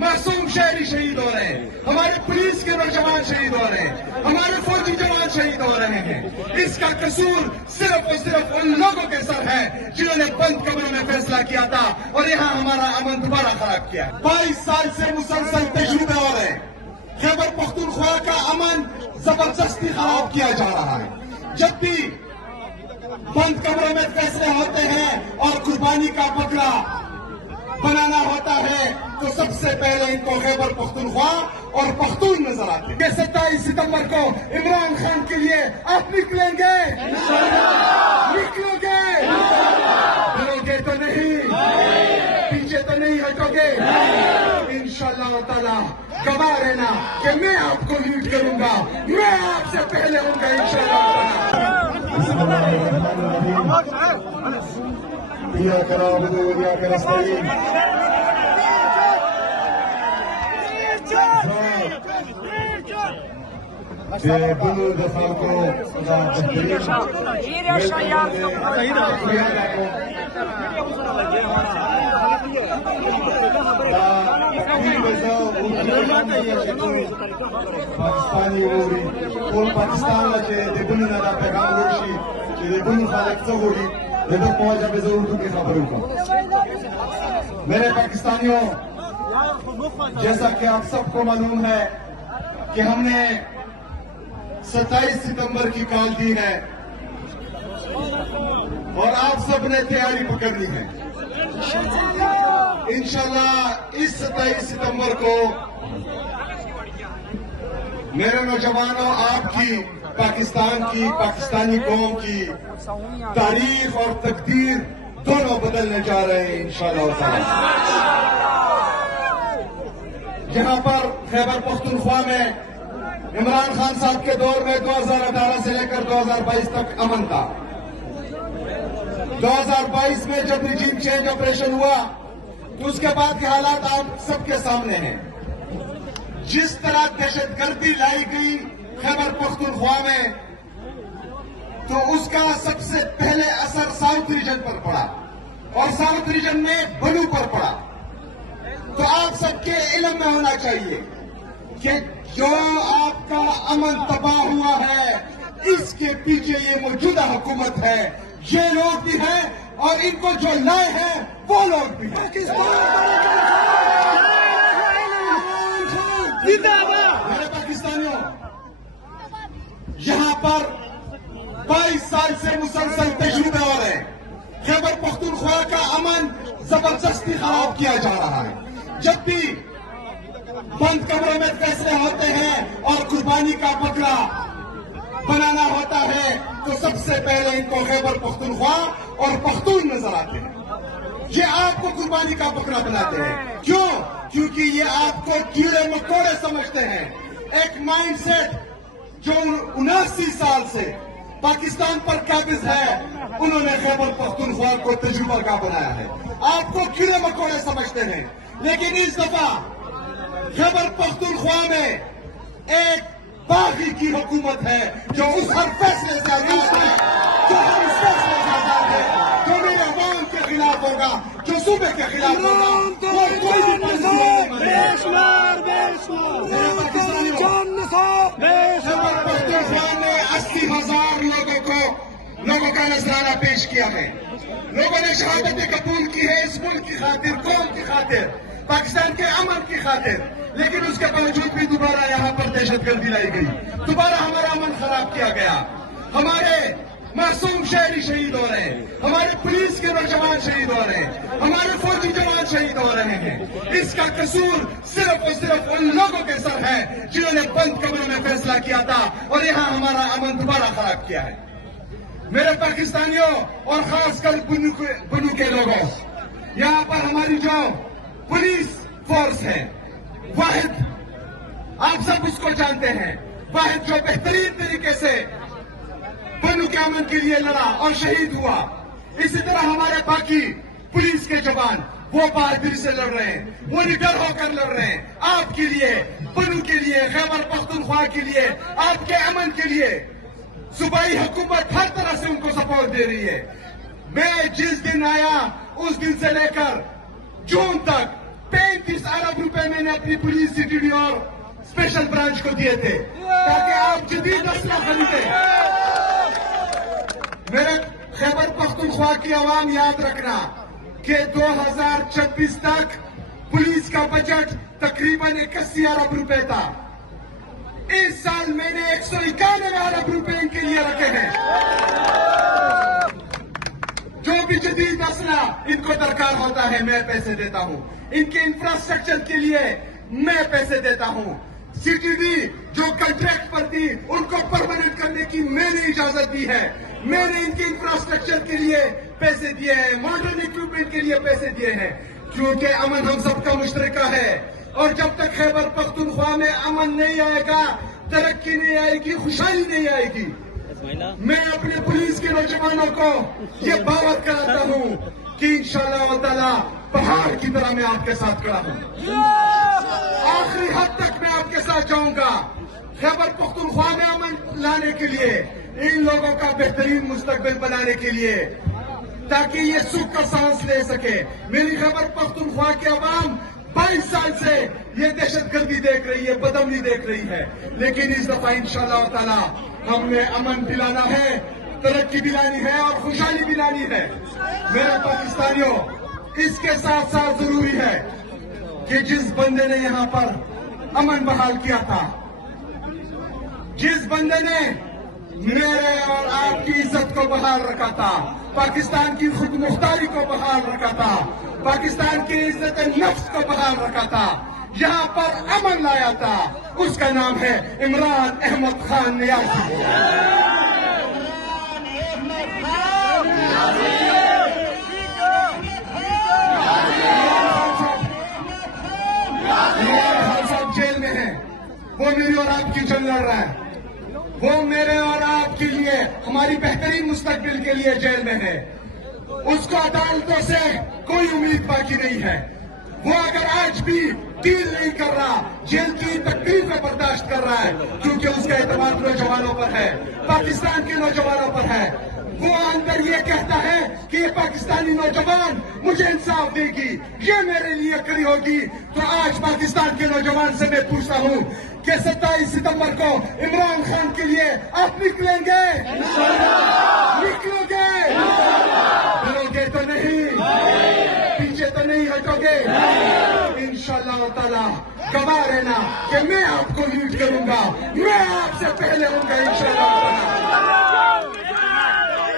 मासूम शहरी शहीद हो रहे हैं, हमारे पुलिस के नौजवान शहीद हो रहे हैं, हमारे फौजी जवान शहीद हो रहे हैं। इसका कसूर सिर्फ और सिर्फ उन लोगों के सर है जिन्होंने बंद कमरों में फैसला किया था और यहाँ हमारा अमन दोबारा खराब किया। 22 साल से मुसलसल तजुर्बे हो रहे हैं, खैबर पख्तूनख्वा का अमन जबरदस्ती खराब किया जा रहा है। जब भी बंद कमरों में फैसले होते हैं और कुर्बानी का बदला बनाना होता है तो सबसे पहले इनको खैबर पख्तूनख्वा और पख्तून नजर आते हैं। 27 सितंबर को इमरान खान के लिए आप निकलेंगे? निकलोगे? डरोगे तो नहीं? पीछे तो नहीं हटोगे? इंशाअल्लाह ताला गवाह रहना कि मैं आपको लीड करूंगा, मैं आपसे पहले होऊंगा इंशाअल्लाह ताला। إياك نعبد وإياك نستعين بجنود خلقو خدا پاکستانی ووري ټول پاکستان چې د بنو نه دا پیغام ورشي چې د بنو خلک څه وړي د دې په وجه به زه اردو کې خبرې کوم. میرے پاکستانیوں، جیسا کہ آپ سب کو معلوم ہے کہ ہم نے 27 ستمبر کی کال دی ہے اور آپ سب نے تیاری پکڑ لی ہے. انشاءاللہ اس 27 ستمبر کو میرے نوجوانوں آپ کی، پاکستان کی، پاکستانی قوم کی تاریخ اور تقدیر دونوں بدلنے جا رہے ہیں انشاءاللہ تعالی. جہاں پر خیبر پختونخوا میں عمران خان صاحب کے دور میں 2018 سے لے کر 2022 تک امن تھا. 2022 میں جب ریجیم چینج آپریشن ہوا تو اس کے بعد کے حالات آپ سب کے سامنے ہیں. جس طرح دہشت گردی لائی گئی خیبر پختونخوا میں تو اس کا سب سے پہلے اثر ساؤتھ ریجن پر پڑا اور ساؤتھ ریجن میں بنو پر پڑا. تو آپ سب کے علم میں ہونا چاہیے کہ جو آپ کا امن تباہ ہوا ہے اس کے پیچھے یہ موجودہ حکومت ہے، یہ لوگ بھی ہیں اور ان کو جو لائے ہیں وہ لوگ بھی ہیں. میرے پاکستانیوں، یہاں پر 22 سال سے مسلسل تجربے ہو رہے ہیں، خیبر پختونخوا کا امن زبردستی خراب کیا جا رہا ہے. جب بھی بند کمروں میں فیصلے ہوتے ہیں اور قربانی کا بدلہ بنانا ہوتا ہے تو سب سے پہلے ان کو خیبر پختونخوا اور پختون نظر آتے ہیں. یہ آپ کو قربانی کا بکرا بناتے ہیں. کیوں؟ کیونکہ یہ آپ کو کیڑے مکوڑے سمجھتے ہیں. ایک مائنڈ سیٹ جو 79 سال سے پاکستان پر قابض ہے انہوں نے خیبر پختونخوا کو تجربہ کا بنایا ہے. آپ کو کیڑے مکوڑے سمجھتے ہیں، لیکن اس دفعہ خیبر پختونخوا میں ایک باغی کی حکومت ہے جو اس ہر فیصلے سے آزاد ہے، جو ہر اس فیصلے سے آزاد ہے، جو میرے عوام کے خلاف ہوگا، جو صوبے کے خلاف ہوگا، وہ کوئی بھی خیبر پختونخوا نے 80,000 لوگوں کا نذرانہ پیش کیا ہے. لوگوں نے شہادتیں قبول کی ہے اس ملک کی خاطر، قوم کی خاطر، پاکستان کے امن کی خاطر. لیکن اس کے باوجود بھی دوبارہ یہاں پر دہشت گردی لائی گئی، دوبارہ ہمارا امن خراب کیا گیا. ہمارے معصوم شہری شہید ہو رہے ہیں، ہمارے پولیس کے نوجوان شہید ہو رہے ہیں، ہمارے فوجی جوان شہید ہو رہے ہیں. اس کا قصور صرف اور صرف ان لوگوں کے سر ہے جنہوں نے بند کمروں میں فیصلہ کیا تھا اور یہاں ہمارا امن دوبارہ خراب کیا ہے. میرے پاکستانیوں اور خاص کر بنو کے لوگوں، یہاں پر ہماری جو پولیس فورس ہے، واحد آپ سب اس کو جانتے ہیں، واحد جو بہترین طریقے سے بنو کے امن کے لیے لڑا اور شہید ہوا. اسی طرح ہمارے باقی پولیس کے جوان وہ بہادری سے لڑ رہے ہیں، وہ نڈر ہو کر لڑ رہے ہیں آپ کے لیے، بنو کے لیے، خیبر پختونخوا کے لیے، آپ کے امن کے لیے. صوبائی حکومت ہر طرح سے ان کو سپورٹ دے رہی ہے. میں جس دن آیا اس دن سے لے کر جون تک 35 ارب روپے रुपए मैंने अपनी पुलिस सीटीडी और स्पेशल ब्रांच को दिए थे ताकि आप जदीद असला खरीदे। मेरे खैबर पख्तूनख्वा की आवाम याद रखना कि 2026 तक पुलिस का बजट तकरीबन 81 अरब रुपए था। इस साल मैंने 191 अरब रुपए इनके लिए रखे हैं। जो भी जदीद असला इनको दरकार होता है मैं पैसे देता हूं। इनके इंफ्रास्ट्रक्चर के लिए मैं पैसे देता हूं। सीटीडी जो कॉन्ट्रैक्ट पर थी उनको परमानेंट करने की मैंने इजाजत दी है। मैंने इनके इंफ्रास्ट्रक्चर के लिए पैसे दिए हैं, मॉडर्न इक्विपमेंट के लिए पैसे दिए हैं, क्योंकि अमन हम सबका मुश्तरका है। और जब तक खैबर पख्तूनख्वा में अमन नहीं आएगा, तरक्की नहीं आएगी, खुशहाली नहीं आएगी। मैं अपने पुलिस के नौजवानों को ये बावत कराता हूं कि इंशाअल्लाह ताला पहाड़ की तरह मैं आपके साथ खड़ा हूं। आखिरी हद तक मैं आपके साथ जाऊंगा। खैबर पख्तूनख्वा में अमन लाने के लिए, इन लोगों का बेहतरीन मुस्तकबिल बनाने के लिए, ताकि ये सुख का सांस ले सके। मेरी खैबर पख्तूनख्वा की आवाम 22 साल से ये दहशतगर्दी देख रही है, बदअमनी देख रही है, लेकिन इस दफा इंशाअल्लाह ताला हमने अमन दिलाना है, तरक्की दिलानी है और खुशहाली दिलानी है। मेरे पाकिस्तानियों, इसके साथ साथ जरूरी है कि जिस बंदे ने यहाँ पर अमन बहाल किया था, जिस बंदे ने मेरे और आपकी इज्जत को बहाल रखा था, पाकिस्तान की खुद मुख्तारी को बहाल रखा था, पाकिस्तान की इज्जत नफ्स को बहाल रखा था, यहाँ पर अमन लाया था, उसका नाम है इमरान अहमद खान नियाज़ी। जेल में है, वो मेरी और आपकी जंग लड़ रहा है। वो मेरे और आपके लिए, हमारी बेहतरीन मुस्तकबिल के लिए जेल में है। उसको अदालतों से कोई उम्मीद बाकी नहीं है। वो अगर आज भी डील नहीं कर रहा, जेल की तकलीफें बर्दाश्त कर रहा है, क्योंकि उसका एतमाद नौजवानों पर है, पाकिस्तान के नौजवानों पर है। वो अंदर ये कहता है कि ये पाकिस्तानी नौजवान मुझे इंसाफ देगी, ये मेरे लिए खड़ी होगी। तो आज पाकिस्तान के नौजवान से मैं पूछता हूँ कि 27 सितंबर को इमरान खान के लिए आप निकलेंगे? निकलोगे? डरोगे तो नहीं? पीछे तो नहीं हटोगे? इंशाअल्लाह ताला गवाह रहना कि मैं आपको लीड करूंगा, मैं आपसे पहले होऊंगा इंशाअल्लाह ताला।